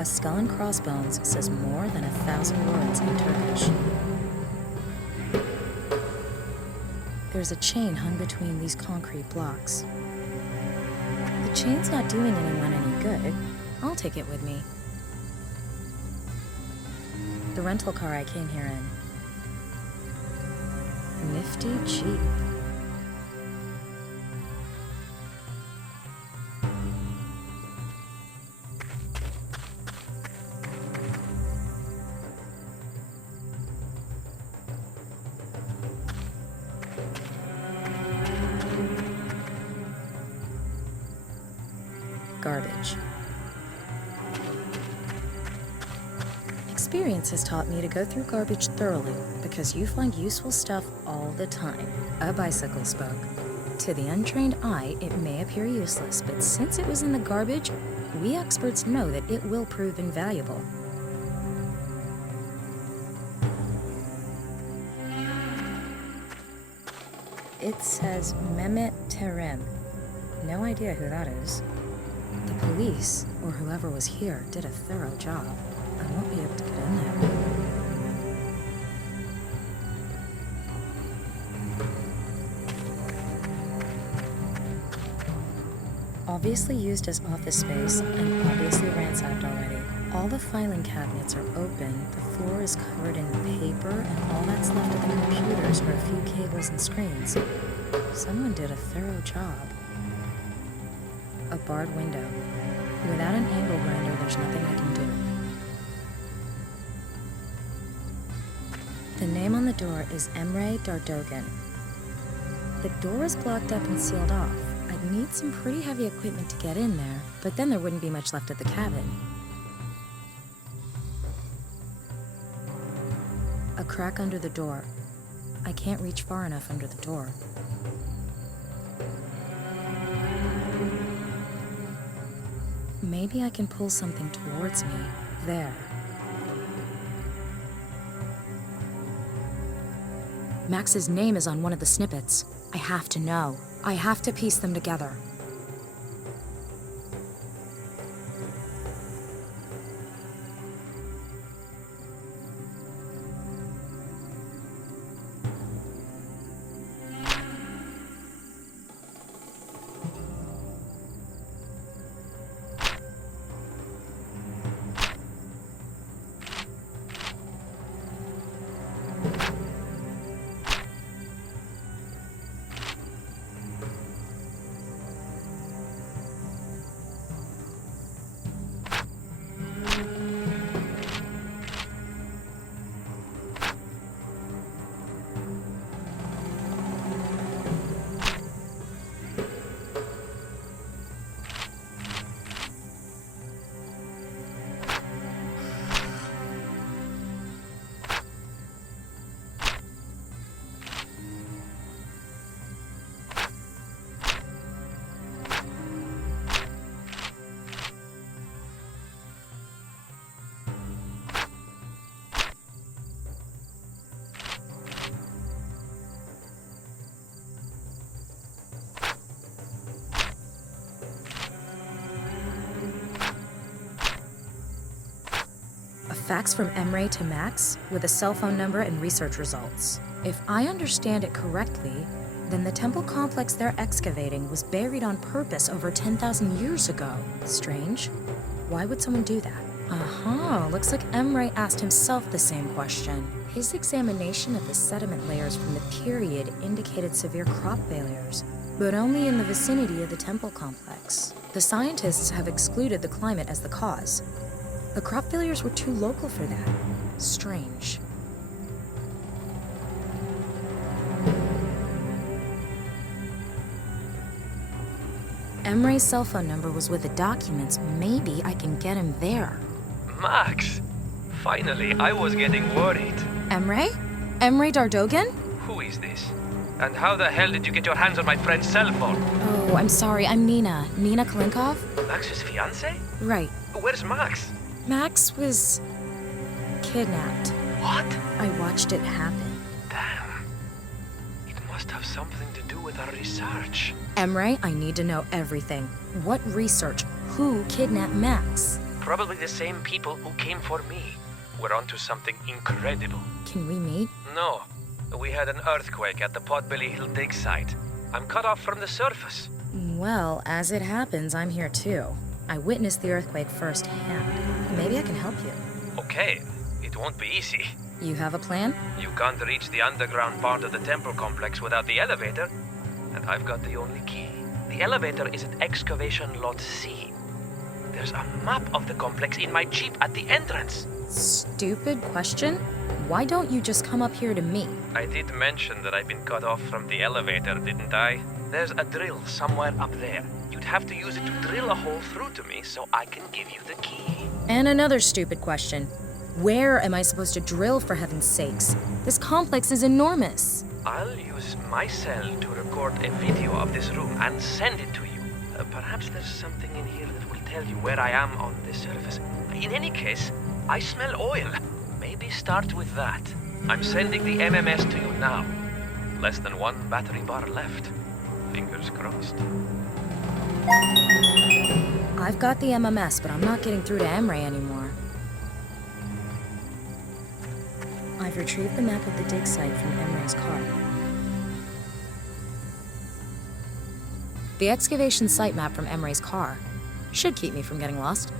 A skull and crossbones says more than 1,000 words in Turkish. There's a chain hung between these concrete blocks. The chain's not doing anyone any good. I'll take it with me. The rental car I came here in. Nifty Jeep. Garbage. Experience has taught me to go through garbage thoroughly because you find useful stuff all the time. A bicycle spoke. To the untrained eye, it may appear useless, but since it was in the garbage, we experts know that it will prove invaluable. It says Mehmet Terem. No idea who that is. The police, or whoever was here, did a thorough job. I won't be able to get in there. Obviously used as office space and obviously ransacked already. All the filing cabinets are open, the floor is covered in paper, and all that's left of the computers are a few cables and screens. Someone did a thorough job. A barred window. Without an angle grinder, there's nothing I can do. The name on the door is Emre Dardogan. The door is blocked up and sealed off. I'd need some pretty heavy equipment to get in there, but then there wouldn't be much left of the cabin. A crack under the door. I can't reach far enough under the door. Maybe I can pull something towards me. There. Max's name is on one of the snippets. I have to know. I have to piece them together. Fax from Emre to Max with a cell phone number and research results. If I understand it correctly, then the temple complex they're excavating was buried on purpose over 10,000 years ago. Strange. Why would someone do that? Looks like Emre asked himself the same question. His examination of the sediment layers from the period indicated severe crop failures, but only in the vicinity of the temple complex. The scientists have excluded the climate as the cause. The crop failures were too local for that. Strange. Emre's cell phone number was with the documents. Maybe I can get him there. Max! Finally, I was getting worried. Emre? Emre Dardogan? Who is this? And how the hell did you get your hands on my friend's cell phone? Oh, I'm sorry. I'm Nina. Nina Kalenkov? Max's fiancé? Right. Where's Max? Max was kidnapped. What? I watched it happen. Damn. It must have something to do with our research. Emre, I need to know everything. What research? Who kidnapped Max? Probably the same people who came for me. We're onto something incredible. Can we meet? No. We had an earthquake at the Potbelly Hill dig site. I'm cut off from the surface. Well, as it happens, I'm here too. I witnessed the earthquake firsthand. Maybe I can help you. Okay, it won't be easy. You have a plan? You can't reach the underground part of the temple complex without the elevator, and I've got the only key. The elevator is at excavation lot C. There's a map of the complex in my jeep at the entrance. Stupid question? Why don't you just come up here to me? I did mention that I've been cut off from the elevator, didn't I? There's a drill somewhere up there. You'd have to use it to drill a hole through to me so I can give you the key. And another stupid question. Where am I supposed to drill, for heaven's sakes? This complex is enormous. I'll use my cell to record a video of this room and send it to you. Perhaps there's something in here that will tell you where I am on the surface. In any case, I smell oil. Maybe start with that. I'm sending the MMS to you now. Less than one battery bar left. Fingers crossed. I've got the MMS, but I'm not getting through to Emre anymore. I've retrieved the map of the dig site from Emre's car. The excavation site map from Emre's car should keep me from getting lost.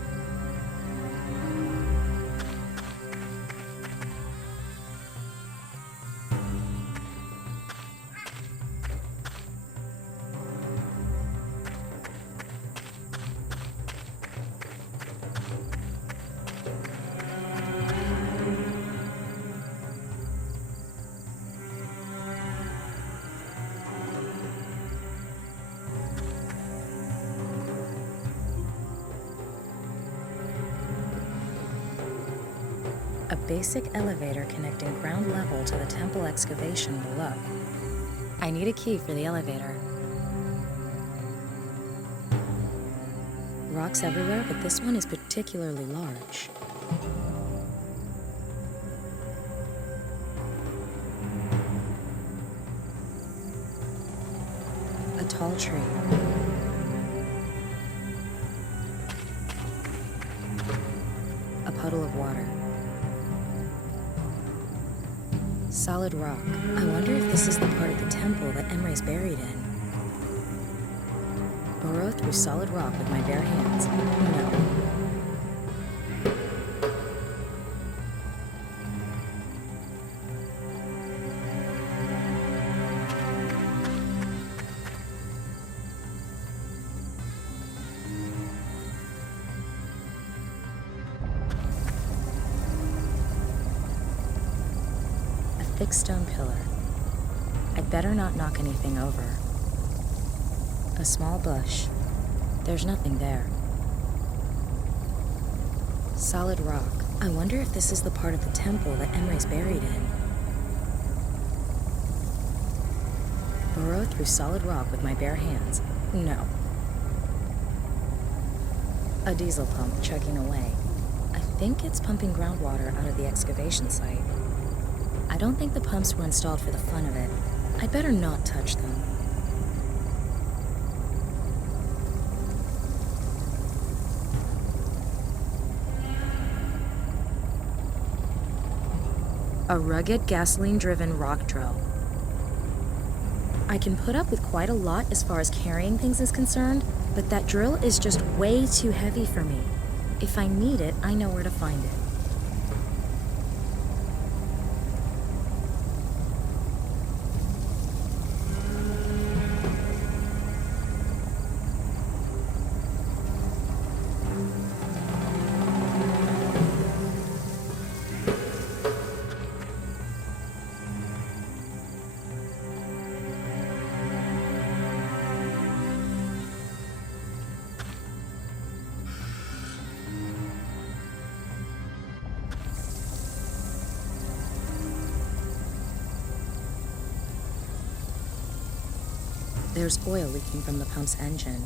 A basic elevator connecting ground level to the temple excavation below. I need a key for the elevator. Rocks everywhere, but this one is particularly large. A tall tree. A puddle of water. Solid rock. I wonder if this is the part of the temple that Emre's buried in. Burrow through solid rock with my bare hands. No. Thick stone pillar. I'd better not knock anything over. A small bush. There's nothing there. Solid rock. I wonder if this is the part of the temple that Emre's buried in. Burrow through solid rock with my bare hands. No. A diesel pump chugging away. I think it's pumping groundwater out of the excavation site. I don't think the pumps were installed for the fun of it. I'd better not touch them. A rugged, gasoline-driven rock drill. I can put up with quite a lot as far as carrying things is concerned, but that drill is just way too heavy for me. If I need it, I know where to find it. There's oil leaking from the pump's engine.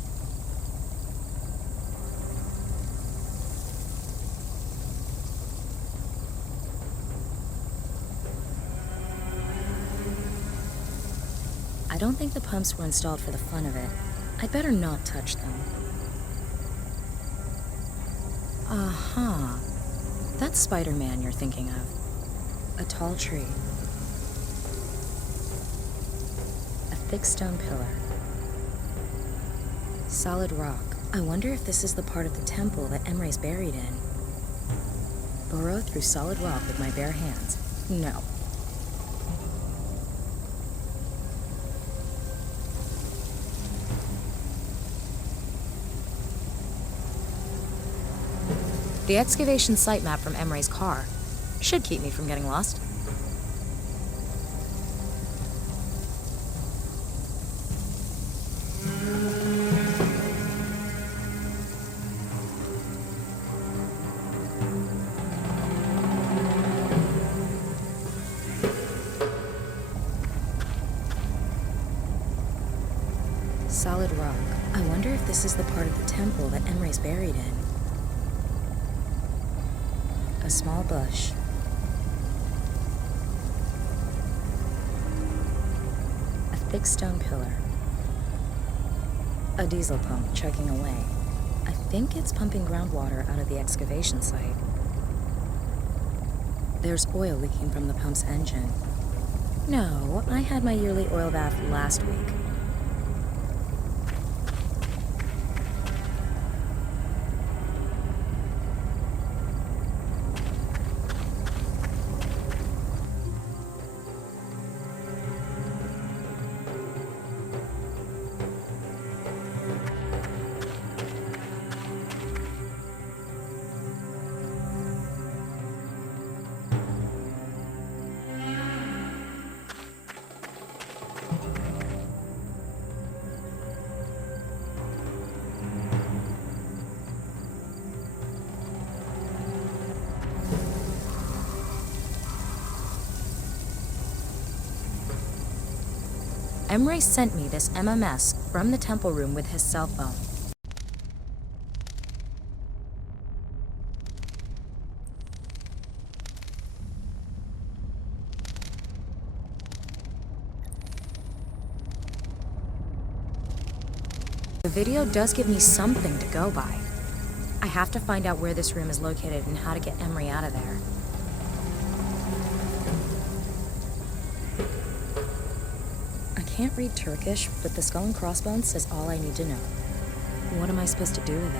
I don't think the pumps were installed for the fun of it. I'd better not touch them. Uh-huh. That's Spider-Man you're thinking of. A tall tree. A thick stone pillar. Solid rock. I wonder if this is the part of the temple that Emre's buried in. Burrow through solid rock with my bare hands. No. The excavation site map from Emre's car should keep me from getting lost. Solid rock. I wonder if this is the part of the temple that Emre's buried in. A small bush. A thick stone pillar. A diesel pump chugging away. I think it's pumping groundwater out of the excavation site. There's oil leaking from the pump's engine. No, I had my yearly oil bath last week. Emre sent me this MMS from the temple room with his cell phone. The video does give me something to go by. I have to find out where this room is located and how to get Emre out of there. I can't read Turkish, but the skull and crossbones says all I need to know. What am I supposed to do with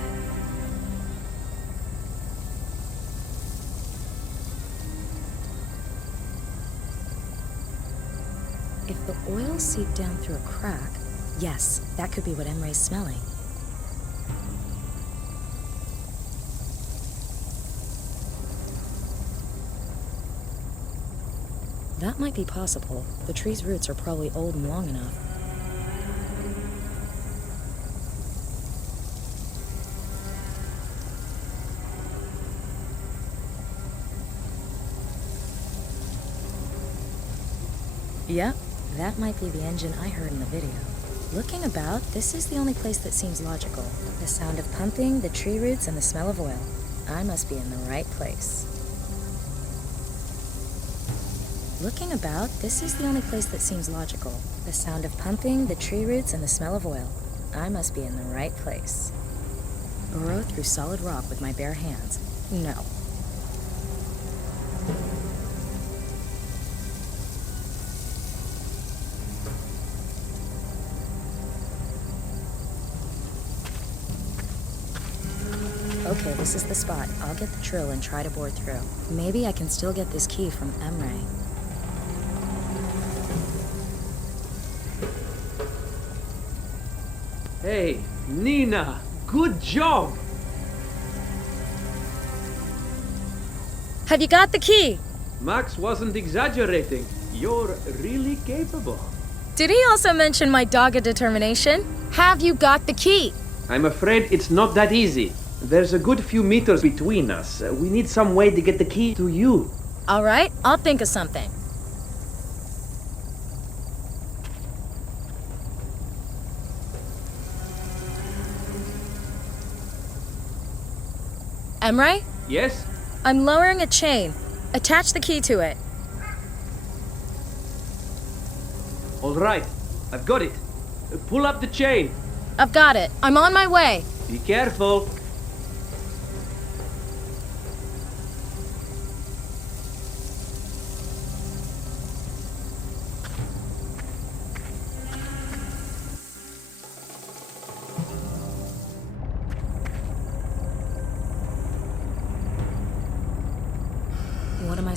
it? If the oil seeped down through a crack, yes, that could be what Emre's smelling. That might be possible. The tree's roots are probably old and long enough. Yep, that might be the engine I heard in the video. Looking about, this is the only place that seems logical. The sound of pumping, the tree roots, and the smell of oil. I must be in the right place. Looking about, this is the only place that seems logical. The sound of pumping, the tree roots, and the smell of oil. I must be in the right place. Burrow through solid rock with my bare hands. No. Okay, this is the spot. I'll get the drill and try to bore through. Maybe I can still get this key from Emre. Hey, Nina, good job! Have you got the key? Max wasn't exaggerating. You're really capable. Did he also mention my dogged determination? Have you got the key? I'm afraid it's not that easy. There's a good few meters between us. We need some way to get the key to you. All right, I'll think of something. Emre? Yes? I'm lowering a chain. Attach the key to it. All right, I've got it. Pull up the chain. I've got it. I'm on my way. Be careful.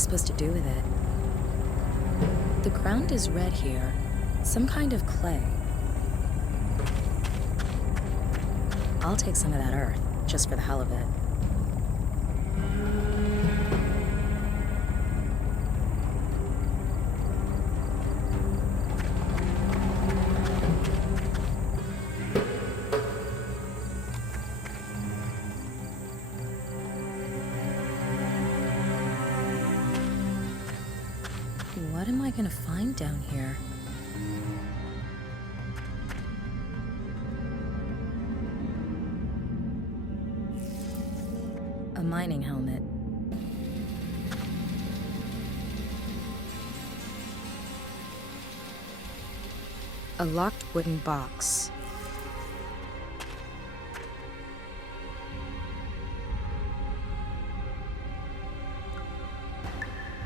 supposed to do with it? The ground is red here. Some kind of clay. I'll take some of that earth, just for the hell of it. What am I gonna find down here? A mining helmet. A locked wooden box.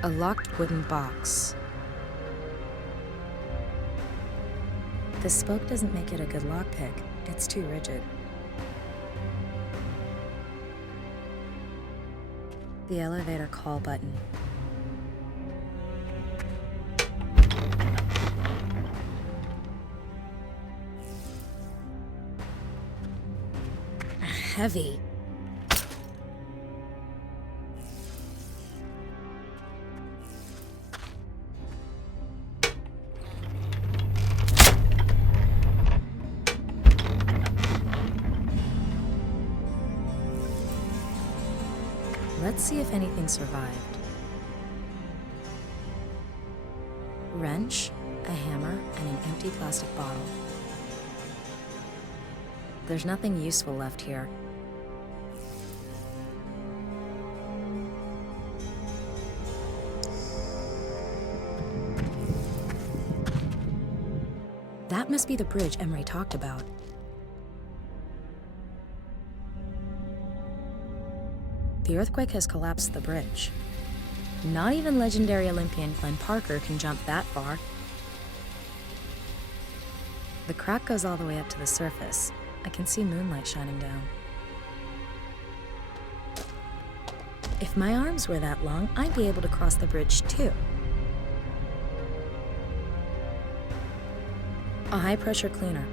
A locked wooden box. The spoke doesn't make it a good lockpick. It's too rigid. The elevator call button. Heavy. Let's see if anything survived. Wrench, a hammer, and an empty plastic bottle. There's nothing useful left here. That must be the bridge Emre talked about. The earthquake has collapsed the bridge. Not even legendary Olympian Glenn Parker can jump that far. The crack goes all the way up to the surface. I can see moonlight shining down. If my arms were that long, I'd be able to cross the bridge too. A high-pressure cleaner.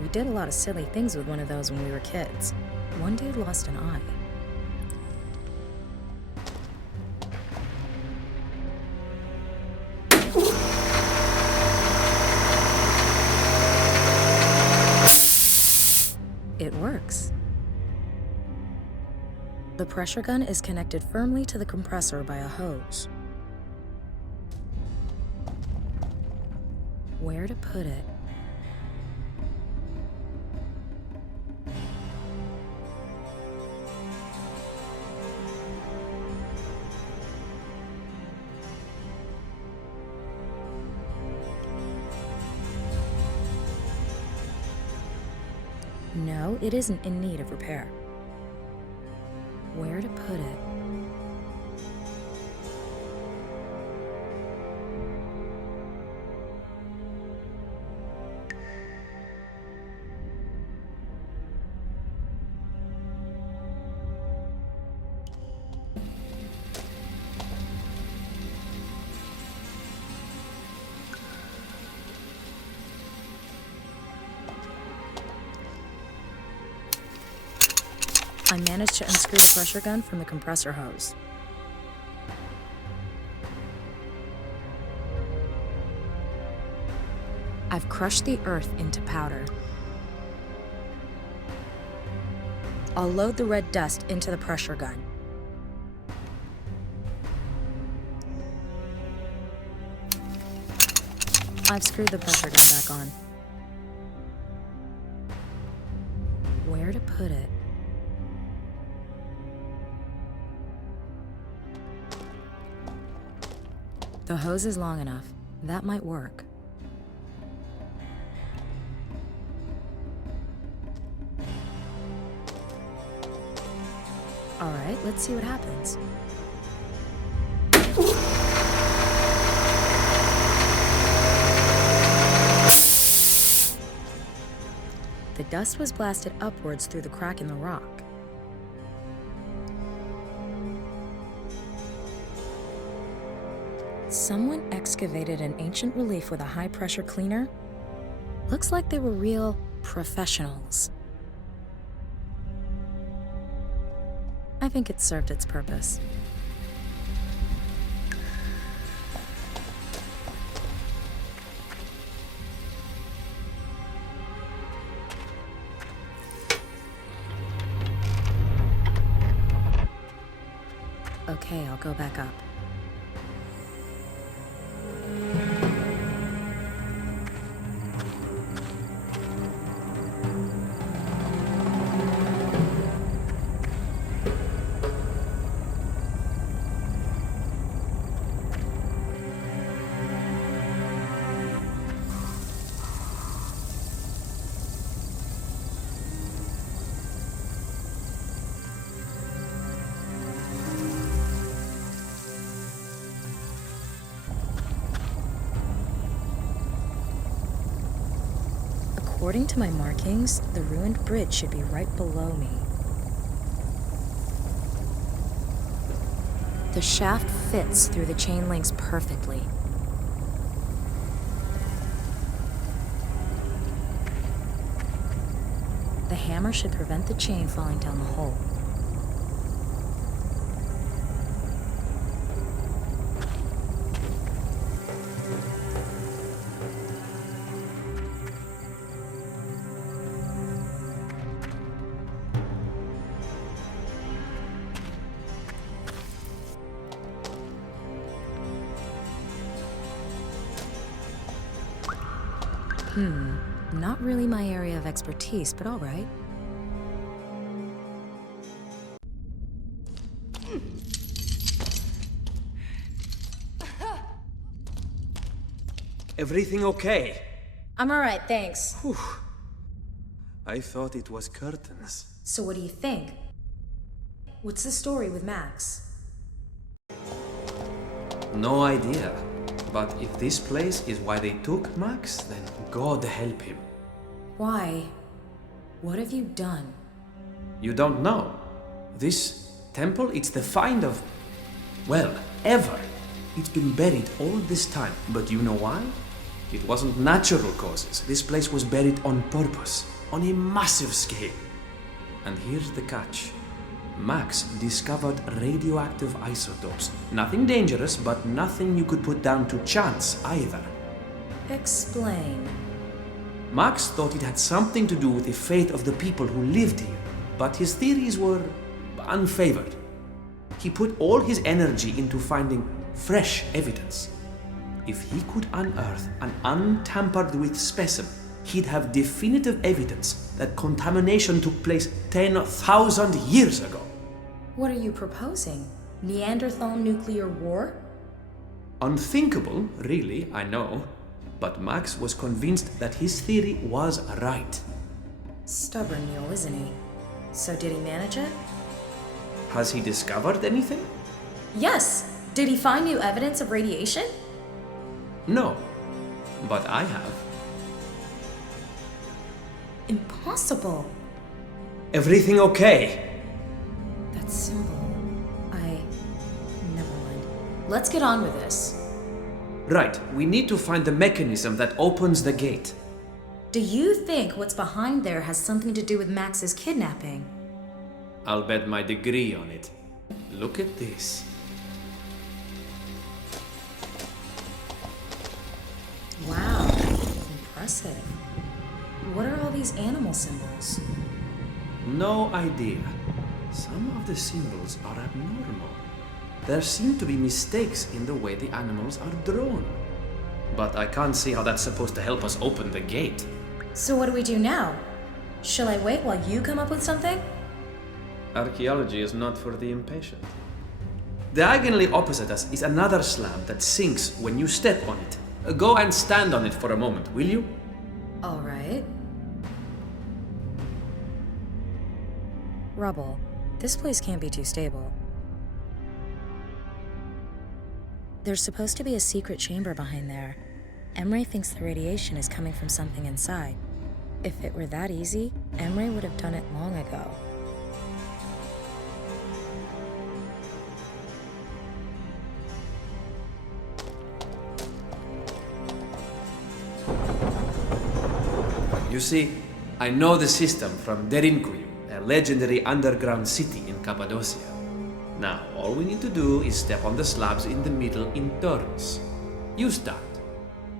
We did a lot of silly things with one of those when we were kids. One dude lost an eye. It works. The pressure gun is connected firmly to the compressor by a hose. Where to put it? No, it isn't in need of repair. Where to put it? I managed to unscrew the pressure gun from the compressor hose. I've crushed the earth into powder. I'll load the red dust into the pressure gun. I've screwed the pressure gun back on. Where to put it? The hose is long enough. That might work. All right, let's see what happens. The dust was blasted upwards through the crack in the rock. Someone excavated an ancient relief with a high-pressure cleaner. Looks like they were real professionals. I think it served its purpose. Okay, I'll go back up. According to my markings, the ruined bridge should be right below me. The shaft fits through the chain links perfectly. The hammer should prevent the chain falling down the hole. Not really my area of expertise, but all right. Everything okay? I'm all right, thanks. Whew. I thought it was curtains. So what do you think? What's the story with Max? No idea. But if this place is why they took Max, then God help him. Why? What have you done? You don't know. This temple, it's the find of, well, ever. It's been buried all this time. But you know why? It wasn't natural causes. This place was buried on purpose, on a massive scale. And here's the catch. Max discovered radioactive isotopes. Nothing dangerous, but nothing you could put down to chance either. Explain. Max thought it had something to do with the fate of the people who lived here, but his theories were unfavored. He put all his energy into finding fresh evidence. If he could unearth an untampered with specimen, he'd have definitive evidence that contamination took place 10,000 years ago. What are you proposing? Neanderthal nuclear war? Unthinkable, really, I know. But Max was convinced that his theory was right. Stubborn mule, isn't he? So did he manage it? Has he discovered anything? Yes! Did he find new evidence of radiation? No, but I have. Impossible! Everything okay? That symbol... Never mind. Let's get on with this. Right, we need to find the mechanism that opens the gate. Do you think what's behind there has something to do with Max's kidnapping? I'll bet my degree on it. Look at this. Wow, impressive. What are all these animal symbols? No idea. Some of the symbols are abnormal. There seem to be mistakes in the way the animals are drawn. But I can't see how that's supposed to help us open the gate. So what do we do now? Shall I wait while you come up with something? Archaeology is not for the impatient. Diagonally opposite us is another slab that sinks when you step on it. Go and stand on it for a moment, will you? All right. Rubble. This place can't be too stable. There's supposed to be a secret chamber behind there. Emre thinks the radiation is coming from something inside. If it were that easy, Emre would have done it long ago. You see, I know the system from Derinkuyu, a legendary underground city in Cappadocia. Now, all we need to do is step on the slabs in the middle in turns. You start.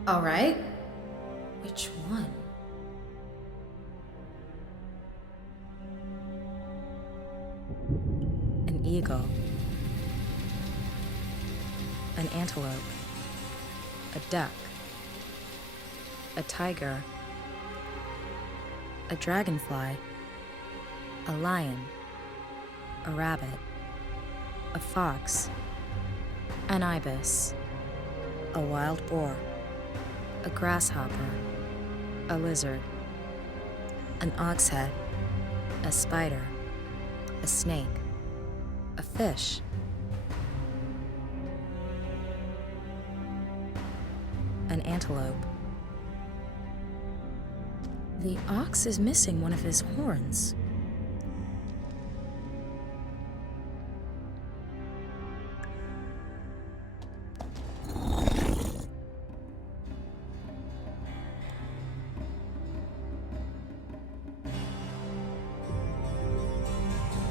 All right. Which one? An eagle. An antelope. A duck. A tiger. A dragonfly. A lion. A rabbit. A fox. An ibis. A wild boar. A grasshopper. A lizard. An oxhead. A spider. A snake. A fish. An antelope. The ox is missing one of his horns.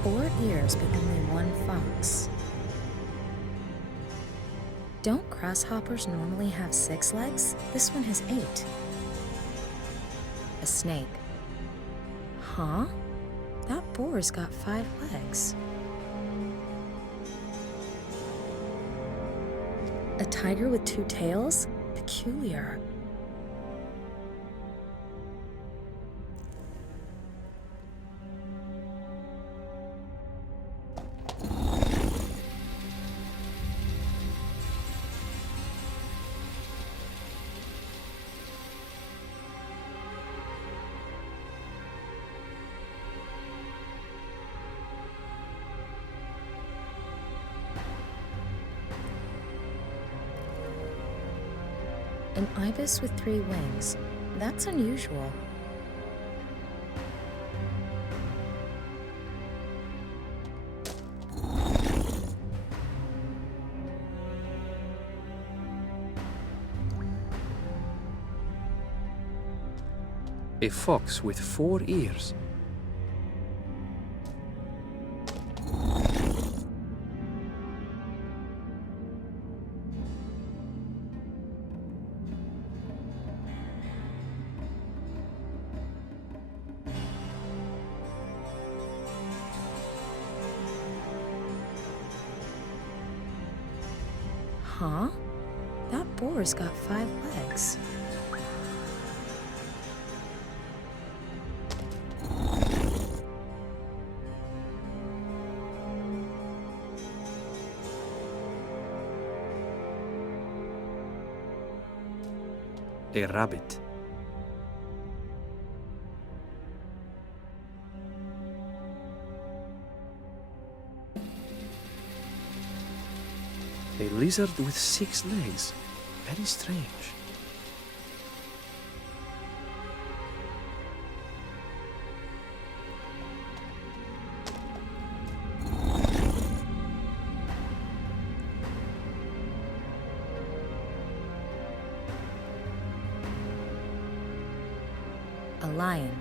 Four ears, but only one fox. Don't grasshoppers normally have 6 legs? This one has 8. A snake. Huh? That boar's got 5 legs. A tiger with 2 tails? Peculiar. An ibis with 3 wings. That's unusual. A fox with 4 ears. Huh? That boar's got 5 legs. A rabbit. A lizard with 6 legs. Very strange. A lion.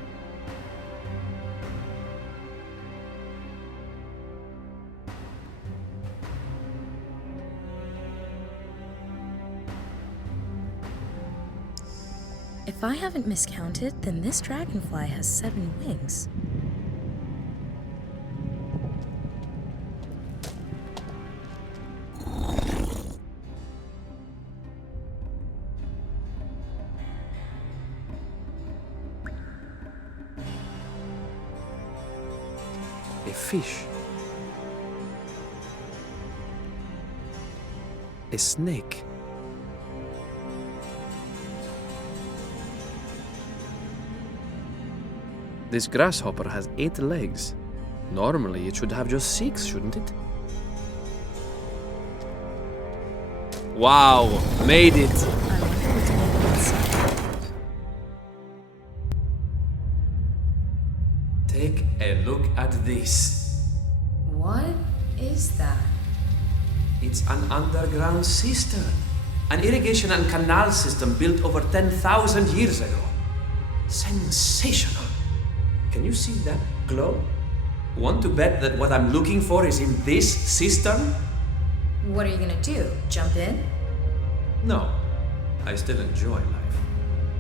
If I haven't miscounted, then this dragonfly has 7 wings. A fish. A snake. This grasshopper has 8 legs. Normally, it should have just 6, shouldn't it? Wow, made it! I wonder what's moving inside. Take a look at this. What is that? It's an underground cistern. An irrigation and canal system built over 10,000 years ago. Sensational. Can you see that glow? Want to bet that what I'm looking for is in this cistern? What are you gonna do? Jump in? No. I still enjoy life.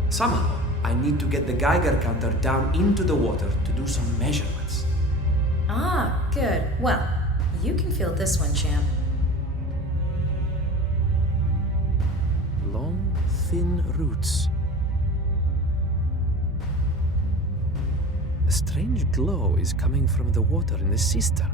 Somehow, I need to get the Geiger counter down into the water to do some measurements. Ah, good. Well, you can feel this one, champ. Long, thin roots. A strange glow is coming from the water in the cistern.